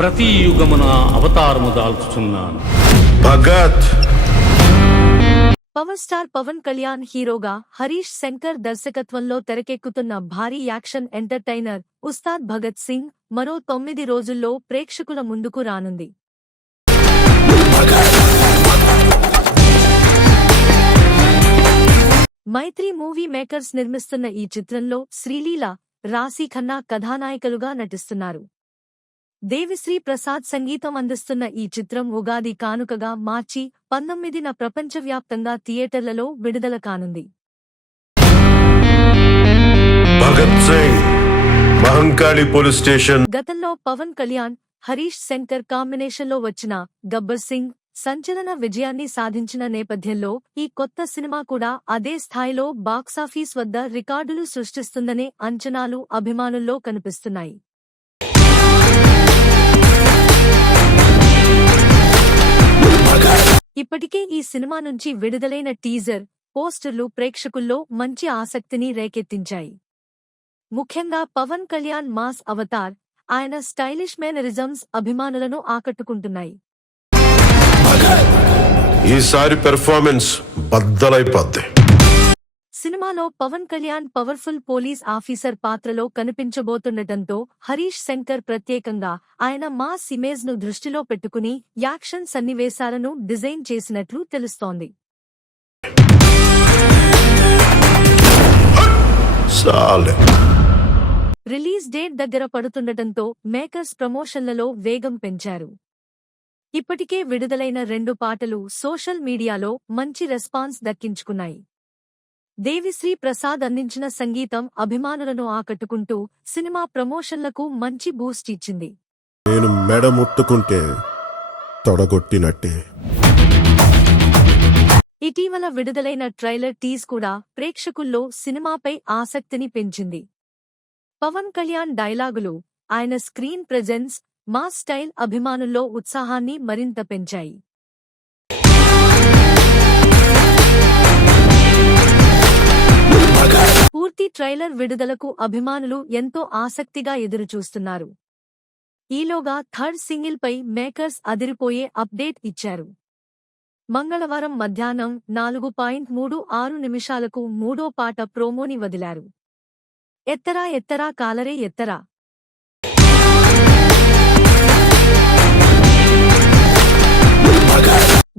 ప్రతి యుగమున అవతారము దాల్చుచున్నాను. Bhagat. Power star Pawan Kalyan హీరోగా హరీష్ శంకర్ దర్శకత్వంలో తెరకెక్కుతున్న భారీ యాక్షన్ ఎంటర్టైనర్ ఉస్తాద్ భగత్ సింగ్ మరో 9 రోజుల్లో ప్రేక్షకుల ముందుకు రానుంది. మైత్రి మూవీ మేకర్స్ నిర్మిస్తున్న ఈ చిత్రంలో శ్రీలీల, రాశీ ఖన్నా కథానాయికలుగా నటిస్తున్నారు. దేవిశ్రీ ప్రసాద్ సంగీతం అందిస్తున్న ఈ చిత్రం ఉగాది కానుకగా మార్చి 19న ప్రపంచవ్యాప్తంగా థియేటర్లలో విడుదల కానుంది. Bhagat Singh Mahankali police station. గతంలో పవన్ కళ్యాణ్, హరీష్ శంకర్ కాంబినేషన్లో వచ్చిన గబ్బర్ సింగ్ సంచలన విజయాన్ని సాధించిన నేపథ్యంలో ఈ కొత్త సినిమా కూడా అదే స్థాయిలో బాక్సాఫీస్ వద్ద రికార్డులు సృష్టిస్తుందనే అంచనాలు అభిమానుల్లో కనిపిస్తున్నాయి. ఇప్పటికే ఈ సినిమా నుంచి విడుదలైన టీజర్, పోస్టర్లు ప్రేక్షకుల్లో మంచి ఆసక్తిని రేకెత్తించాయి. ముఖ్యంగా పవన్ కళ్యాణ్ మాస్ అవతార్, ఆయన స్టైలిష్ మేనరిజమ్స్ అభిమానులను ఆకట్టుకుంటున్నాయి. ఈసారి పెర్ఫార్మెన్స్ బద్దలైపోద్ది. సినిమాలో Pavan Kalyan powerful police officer పాత్రలో కనిపించబోతుండటంతో హరీష్ శంకర్ ప్రత్యేకంగా ఆయన మాస్ ఇమేజ్ ను దృష్టిలో పెట్టుకుని యాక్షన్ సన్నివేశాలను డిజైన్ చేసినట్లు తెలుస్తోంది. రిలీజ్ డేట్ దగ్గర పడుతుండటంతో మేకర్స్ ప్రమోషన్లలో వేగం పెంచారు. ఇప్పటికే విడుదలైన 2 పాటలు సోషల్ మీడియాలో మంచి రెస్పాన్స్ దక్కించుకున్నాయి. దేవిశ్రీ ప్రసాద్ అందించిన సంగీతం అభిమానులను ఆకట్టుకుంటూ సినిమా ప్రమోషన్లకు మంచి బూస్ట్ ఇచ్చింది. నేను మెడ ముట్టుకుంటే తొడగొట్టినట్టే. ఇటీవల విడుదలైన ట్రైలర్ టీజ్ కూడా ప్రేక్షకుల్లో సినిమాపై ఆసక్తిని పెంచింది. పవన్ కళ్యాణ్ డైలాగులు, ఆయన స్క్రీన్ ప్రెజెన్స్, మాస్ స్టైల్ అభిమానుల్లో ఉత్సాహాన్ని మరింత పెంచాయి. పూర్తి ట్రైలర్ విడుదలకు అభిమానులు ఎంతో ఆసక్తిగా ఎదురుచూస్తున్నారు. ఈలోగా థర్డ్ సింగిల్ పై మేకర్స్ అదిరిపోయే అప్డేట్ ఇచ్చారు. మంగళవారం మధ్యాహ్నం 4.36 నిమిషాలకు 3వ పాట ప్రోమోని వదిలారు. ఎత్తరా ఎత్తరా కాలరే ఎత్తరా.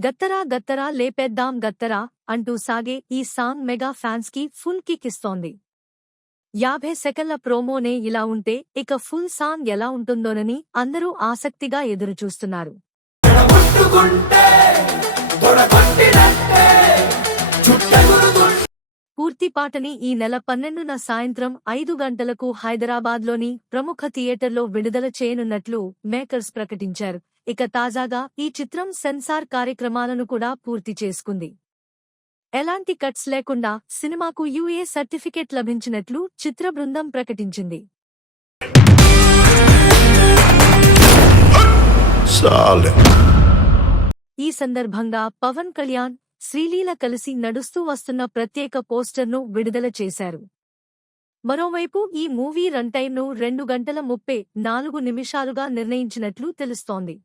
గత్తరా గత్తరా లేపేద్దాం గత్తరా అంటూ సాగే ఈ సాంగ్ మెగా ఫ్యాన్స్ కి ఫుల్ కిక్ ఇస్తోంది. 50 సెకన్ల ప్రోమోనే ఇలా ఉంటే ఇక ఫుల్ సాంగ్ ఎలా ఉంటుందోనని అందరూ ఆసక్తిగా ఎదురుచూస్తున్నారు. పూర్తి పాటని ఈ నెల 12న సాయంత్రం 5 గంటలకు హైదరాబాద్లోని ప్రముఖ థియేటర్లో విడుదల చేయనున్నట్లు మేకర్స్ ప్రకటించారు. ఇక తాజాగా ఈ చిత్రం సెన్సార్ కార్యక్రమాలను కూడా పూర్తి చేసుకుంది. ఎలాంటి కట్స్ లేకుండా సినిమాకు యూఏ సర్టిఫికెట్ లభించినట్లు చిత్ర బృందం ప్రకటించింది. ఈ సందర్భంగా పవన్ కళ్యాణ్, శ్రీలీల కలిసి నడుస్తూ వస్తున్న ప్రత్యేక పోస్టర్ను విడుదల చేశారు. మరోవైపు ఈ మూవీ రన్ టైంను 2 గంటల 34 నిమిషాలుగా నిర్ణయించినట్లు తెలుస్తోంది.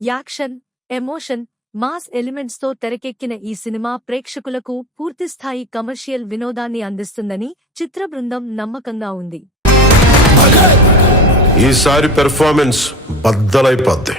యాక్షన్, ఎమోషన్, మాస్ ఎలిమెంట్స్తో తెరకెక్కిన ఈ సినిమా ప్రేక్షకులకు పూర్తిస్థాయి కమర్షియల్ వినోదాన్ని అందిస్తుందని చిత్ర బృందం నమ్మకంగా ఉంది. ఈసారి పెర్ఫార్మెన్స్ బద్దలైపోద్ది.